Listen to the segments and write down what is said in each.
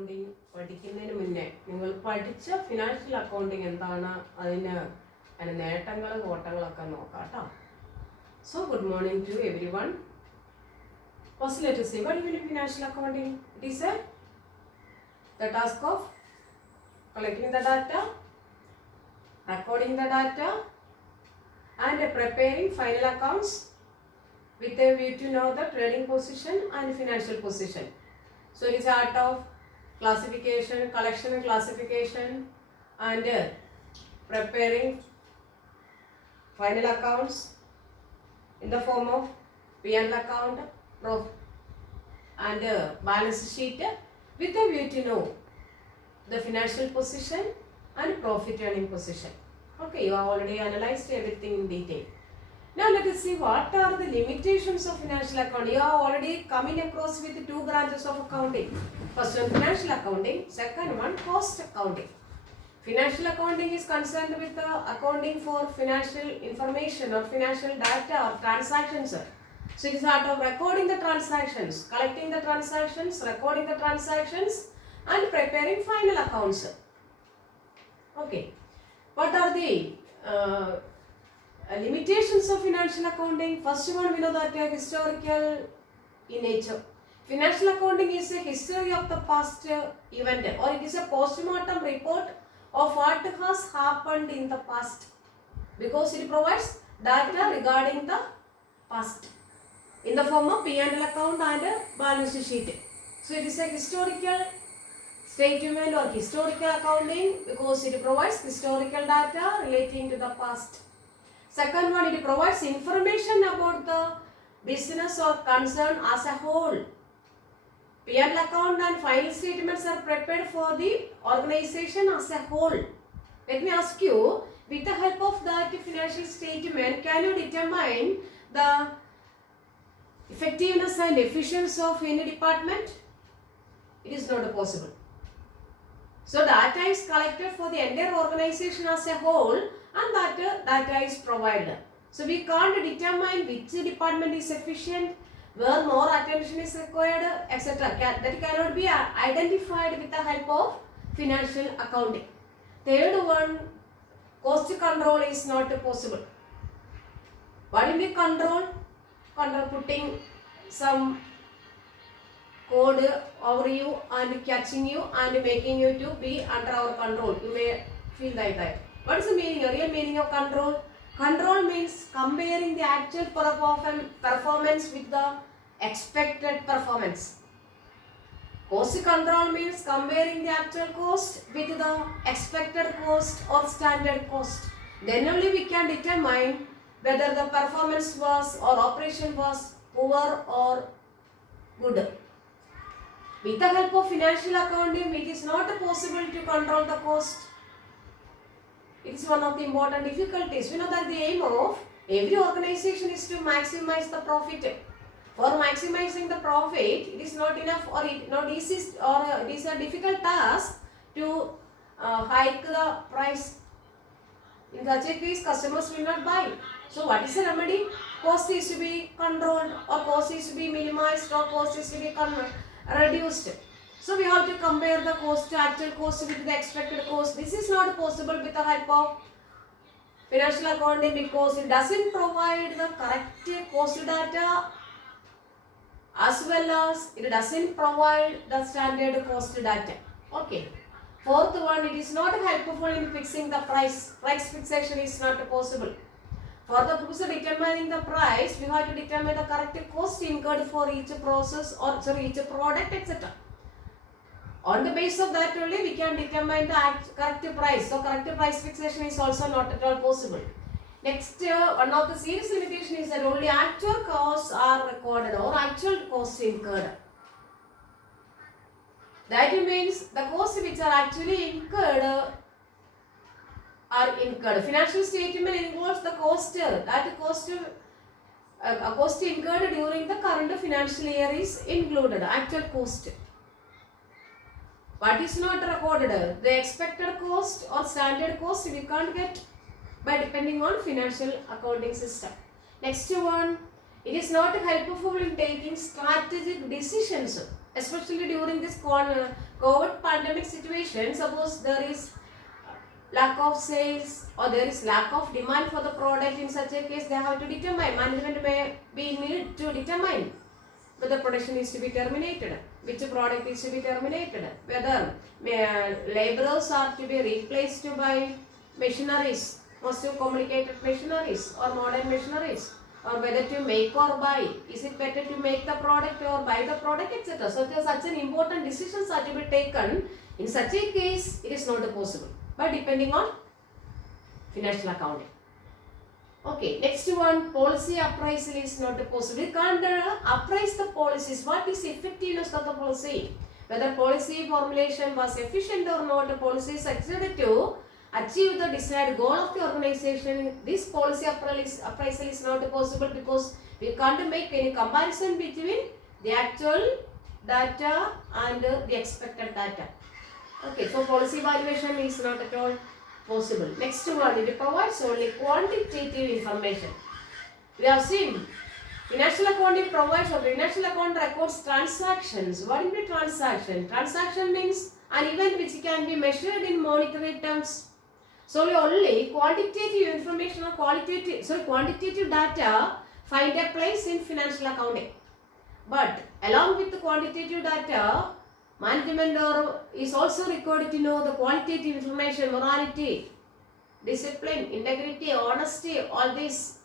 Accounting പഠിക്കുന്നതിന് മുന്നേ നിങ്ങൾ പഠിച്ച ഫിനാൻഷ്യൽ അക്കൗണ്ടിങ് എന്താണ്, അതിന് നേട്ടങ്ങൾ കോട്ടങ്ങളൊക്കെ നോക്കാം കേട്ടോ. So good morning to everyone. First let us see what is financial accounting. It is the task of collecting the data, recording the data and preparing final accounts with a view to know the trading position and financial position. So it is art of classification, collection and classification, and preparing final accounts in the form of P&L account, and balance sheet with a view to know the financial position and profit earning position. Okay, you have already analyzed everything in detail. Now let us see what are the limitations of financial accounting. You are already coming across with two branches of accounting. First one financial accounting, second one cost accounting. Financial accounting is concerned with the accounting for financial information or financial data or transactions. So it is art of recording the transactions, collecting the transactions, recording the transactions and preparing final accounts. Okay, what are the limitations of financial accounting? First one, we know that historical in nature. Financial accounting is a history of the past event, or it is a postmortem report of what has happened in the past, because it provides data regarding the past in the form of P&L account and balance sheet. So it is a historical statement or historical accounting because it provides historical data relating to the past. Second one, it provides information about the business or concern as a whole. P&L account and final statements are prepared for the organization as a whole. Let me ask you, with the help of that financial statement, can you determine the effectiveness and efficiency of any department? It is not possible. So data is collected for the entire organization as a whole, and that data is provided. So we can't determine which department is efficient, where more attention is required, etc. That cannot be identified with the help of financial accounting. Third one, cost control is not possible. What do you mean control? Control, putting some code over you and catching you and making you to be under our control. You may feel like that. What is the meaning, a real meaning of control? Control means comparing the actual performance with the expected performance. Cost control means comparing the actual cost with the expected cost or standard cost. Then only we can determine whether the performance was or operation was poor or good. With the help of financial accounting, it is not possible to control the cost. It is one of the important difficulties. We know that the aim of every organization is to maximize the profit. For maximizing the profit, it is not enough or it is a difficult task to hike the price. In such a case, customers will not buy. So what is the remedy? Cost is to be controlled, or cost is to be minimized, or cost is to be reduced. So we have to compare the cost, actual cost with the expected cost. This is not possible with the help of financial accounting because it doesn't provide the correct cost data as well as it doesn't provide the standard cost data. Okay. Fourth one, it is not helpful in fixing the price. Price fixation is not possible. For the purpose of determining the price, we have to determine the correct cost incurred for each process or each product, etc. On the basis of that only we can determine the correct price. So correct price fixation is also not at all possible. Next, one of the serious limitation is that only actual costs are recorded or actual costs incurred. That means the costs which are actually incurred are incurred. Financial statement involves the cost. That cost incurred during the current financial year is included. Actual cost. What is not recorded? The expected cost or standard cost we can't get by depending on financial accounting system. Next one, it is not helpful in taking strategic decisions, especially during this COVID pandemic situation, suppose there is lack of sales or there is lack of demand for the product, in such a case they have to determine, management may be need to determine whether production is to be terminated, which product is to be terminated, whether laborers are to be replaced by machineries, most complicated machineries or modern machineries, or whether to make or buy, is it better to make the product or buy the product, etc. So there such an important decisions are to be taken. In such a case, it is not possible, but depending on financial accounting. Okay, next one, policy appraisal is not possible. We can't appraise the policies. What is effectiveness of the policy? Whether policy formulation was efficient or not, the policy is succeeded to achieve the desired goal of the organization. This policy appraisal is not possible because we can't make any comparison between the actual data and the expected data. Okay, so policy evaluation is not at all possible. Next one, it provides only quantitative information. We have seen financial accounting provides or financial account records transactions. What is the transaction? Transaction means an event which can be measured in monetary terms. So only quantitative information or quantitative data find a place in financial accounting. But along with the quantitative data, management is also required to know the qualitative information, morality, discipline, integrity, honesty, all these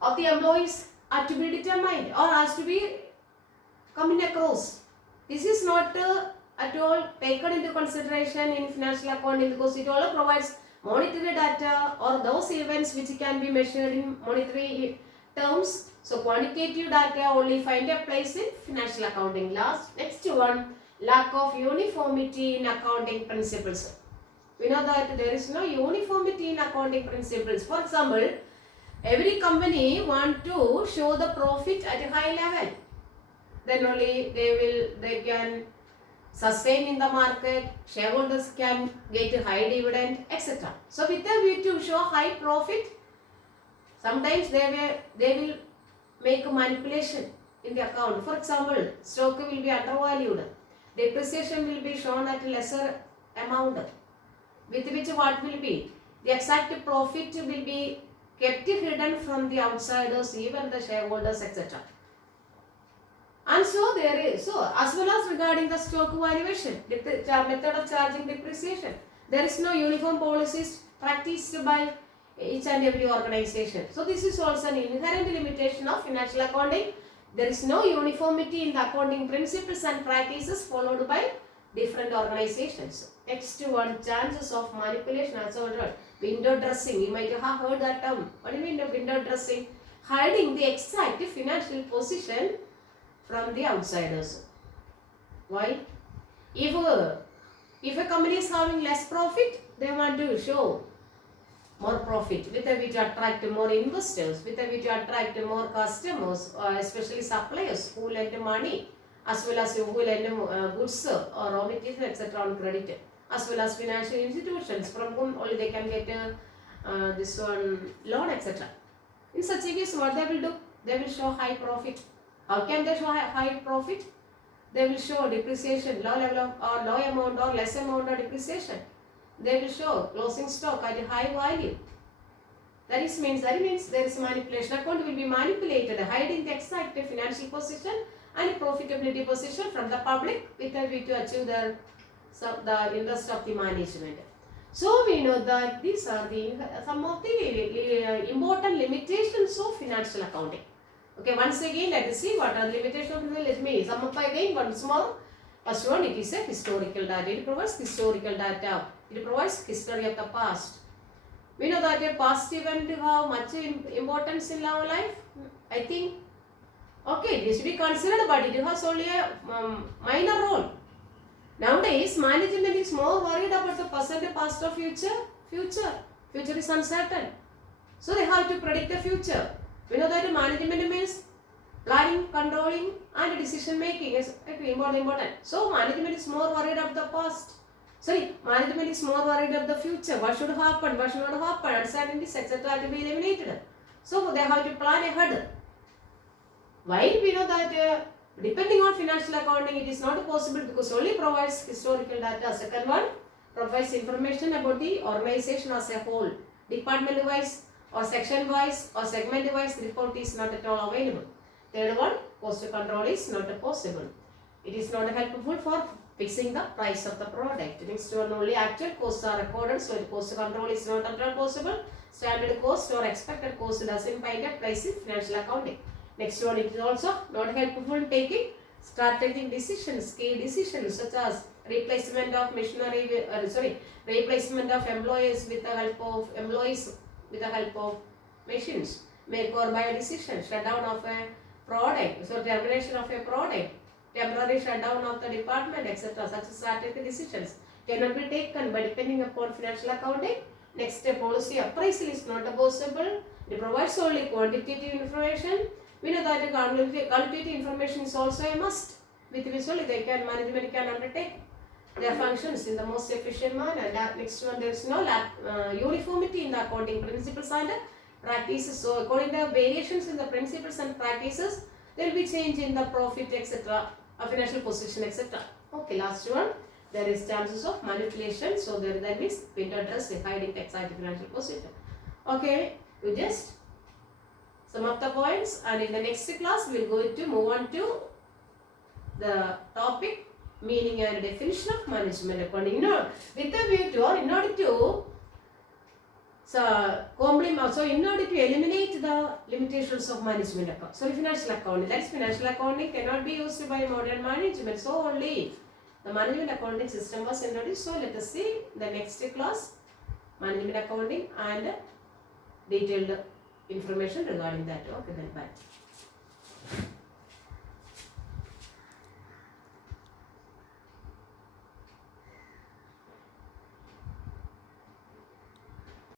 of the employees are to be determined or has to be coming across. This is not at all taken into consideration in financial accounting because it all provides monetary data or those events which can be measured in monetary terms. So quantitative data only find a place in financial accounting. Next one, lack of uniformity in accounting principles. We know that there is no uniformity in accounting principles. For example, every company want to show the profit at a high level. Then only they can sustain in the market, shareholders can get a high dividend, etc. So with the view to show high profit, sometimes they will make a manipulation in the account. For example, stock will be undervalued. Depreciation will be shown at lesser amount. With which what will be? The exact profit will be kept hidden from the outsiders, even the shareholders, etc. And so there is, as well as regarding the stock valuation, method of charging depreciation, there is no uniform policies practiced by each and every organization. So this is also an inherent limitation of financial accounting. There is no uniformity in the accounting principles and practices followed by different organizations. Next one, chances of manipulation. Also window dressing. You might have heard that term. What do you mean window dressing? Hiding the exact financial position from the outsiders. Why? If a company is having less profit, they want to show more profit with a view to attract more investors, with a view to attract more customers, especially suppliers who lend money, as well as who lend goods or raw materials, etc. on credit, as well as financial institutions from whom only they can get this one loan, etc. In such a case, what they will do? They will show high profit. How can they show high profit? They will show depreciation, low level of, or low amount or less amount of depreciation. They will show closing stock at a high value. That means there is manipulation. Account will be manipulated, hiding the exact financial position and profitability position from the public with a view to achieve the interest of the management. So we know that these are some of the important limitations of financial accounting. Okay, once again let us see what are the limitations. Let me sum up again once more. First one, it is a historical data. It provides historical data. It provides history of the past. We know that a past event have much importance in our life. I think, okay, this should be considered, but it has only a minor role. Nowadays, management is more worried about the present, past, or future. Future is uncertain. So they have to predict the future. We know that management means planning, controlling, and decision making is important. So management is more worried about the past. Management is more worried about the future. What should happen? What should not happen? Uncertainties, etc. to be eliminated. So they have to plan ahead. While we know that Depending on financial accounting, it is not possible because only provides historical data. Second one provides information about the organization as a whole. Department wise or section wise or segment wise report is not at all available. Third one, cost control is not possible. It is not helpful for fixing the price of the product. Next one, only actual costs are recorded, so the cost control is not at all possible. Standard cost or expected cost doesn't find a place in financial accounting. Next one, it is also not helpful in taking strategic decisions, key decisions such as replacement of replacement of employees with the help of machines, make or buy a decision, shutdown of a product, so termination of a product, temporary shutdown of the department, etc. Such strategic decisions cannot be taken by depending upon financial accounting. Next, policy appraisal is not possible. It provides only quantitative information. We know that qualitative information is also a must, with which only management can undertake their functions in the most efficient manner. Next one, there is no uniformity in the accounting principles and practices. So according to variations in the principles and practices, there will be change in the profit, etc., financial position, etc. Okay, last one, there is chances of manipulation. So that means window dress hiding exact financial position. Okay, you just sum up the points, and in the next class we will go to move on to the topic meaning and definition of management accounting. With a view to, or in order to in order to eliminate the limitations of management account, sorry, financial accounting, that is financial accounting cannot be used by modern management, so only the management accounting system was introduced. So let us see the next class, management accounting and detailed information regarding that. Okay, then bye.